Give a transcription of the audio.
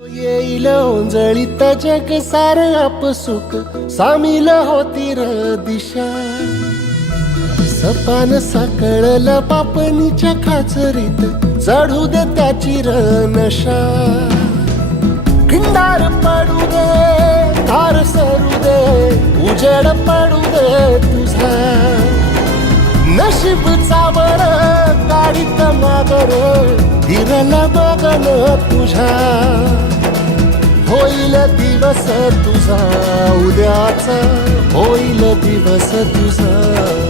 येईल ओंजळीत जग सार आपसुक सामील होती र दिशा. सपान साकळल पापणीच्या खाचरीत चढू दे त्याची र नशा. खिंडार पडू दे धार सरू दे उजेड पडू दे तुझा. नशीब चावळ गाडीत मागर हिरल बघन तुझ्या. होईल दिवस तुझा उद्याचा होईल दिवस तुझा.